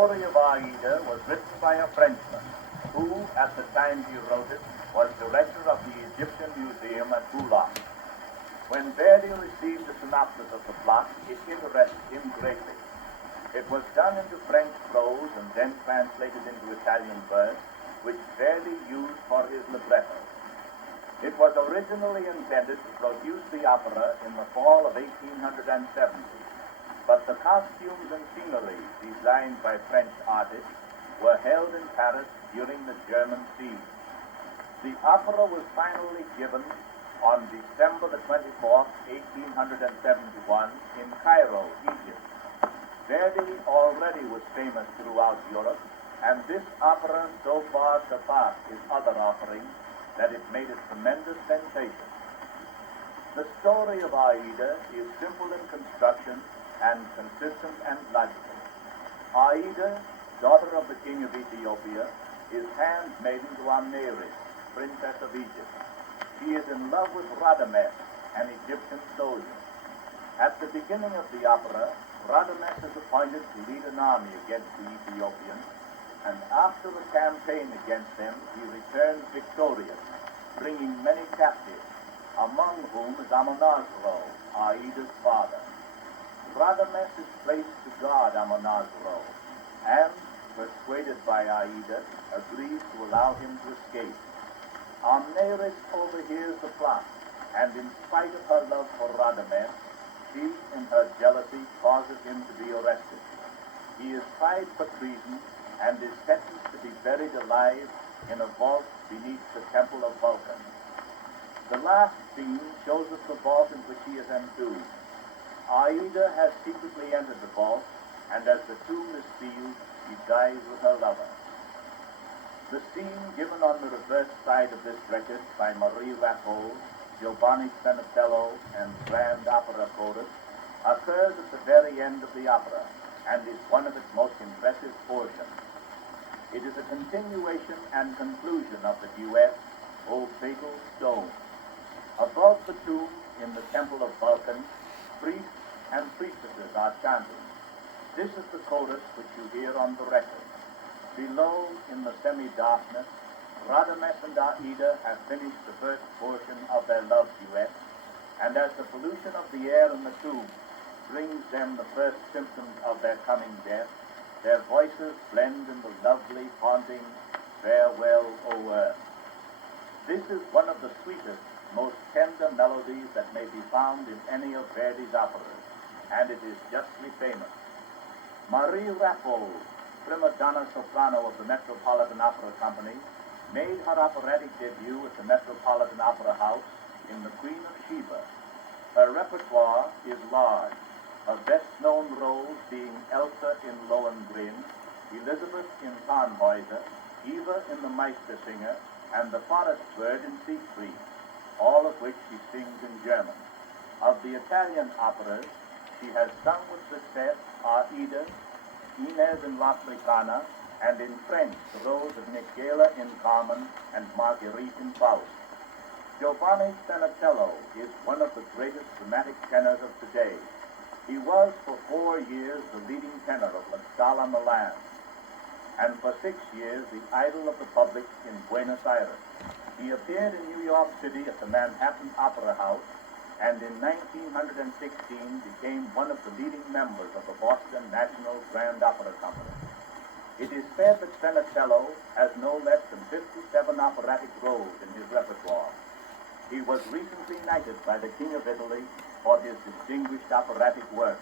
story of Aida was written by a Frenchman who, at the time he wrote it, was director of the Egyptian Museum at Boulak. When Verdi received the synopsis of the plot, it interested him greatly. It was done into French prose and then translated into Italian verse, which Verdi used for his libretto. It was originally intended to produce the opera in the fall of 1870, but the costumes and scenery designed by French artists were held in Paris during the German siege. The opera was finally given on December the 24th, 1871, in Cairo, Egypt. Verdi already was famous throughout Europe, and this opera so far surpassed his other offerings that it made a tremendous sensation. The story of Aida is simple in construction and consistent and logical. Aida, daughter of the king of Ethiopia, is handmaiden to Humphrey, princess of Egypt. She is in love with Radames, an Egyptian soldier. At the beginning of the opera, Radames is appointed to lead an army against the Ethiopians, and after a campaign against them, he returns victorious, bringing many captives, among whom is Amonasro, Aida's father. Radames is placed to guard Amonasro, and, persuaded by Aida, agrees to allow him to escape. Amneris overhears the plot, and in spite of her love for Radames, she, in her jealousy, causes him to be arrested. He is tried for treason and is sentenced to be buried alive in a vault beneath the temple of Vulcan. The last scene shows us the vault in which he is entombed. Aida has secretly entered the vault, and as the tomb is sealed, she dies with her lover. The scene given on the reverse side of this record by Marie Rappold, Giovanni Zenatello, and Grand Opera Chorus occurs at the very end of the opera and is one of its most impressive portions. It is a continuation and conclusion of the duet, O Fatal Stone. Above the tomb, in the temple of Vulcan, priests and priestesses are chanting. This is the chorus which you hear on the record. Below, in the semi-darkness, Radames and Aida have finished the first portion of their love duet, and as the pollution of the air in the tomb brings them the first symptoms of their coming death, their voices blend in the lovely, haunting Farewell, O Earth. This is one of the sweetest, most tender melodies that may be found in any of Verdi's operas, and it is justly famous. Marie Rappold, prima donna soprano of the Metropolitan Opera Company, made her operatic debut at the Metropolitan Opera House in The Queen of Sheba. Her repertoire is large, her best-known roles being Elsa in Lohengrin, Elizabeth in Tannhäuser, Eva in The Meistersinger, and The Forest Bird in Siegfried, all of which she sings in German. Of the Italian operas, she has sung with success Aida, Inez in La Africana, and in French the roles of Michela in Carmen and Marguerite in Faust. Giovanni Zenatello is one of the greatest dramatic tenors of today. He was for 4 years the leading tenor of La Scala Milan, and for 6 years the idol of the public in Buenos Aires. He appeared in New York City at the Manhattan Opera House, and in 1916 became one of the leading members of the Boston National Grand Opera Company. It is said that Zenatello has no less than 57 operatic roles in his repertoire. He was recently knighted by the King of Italy for his distinguished operatic work.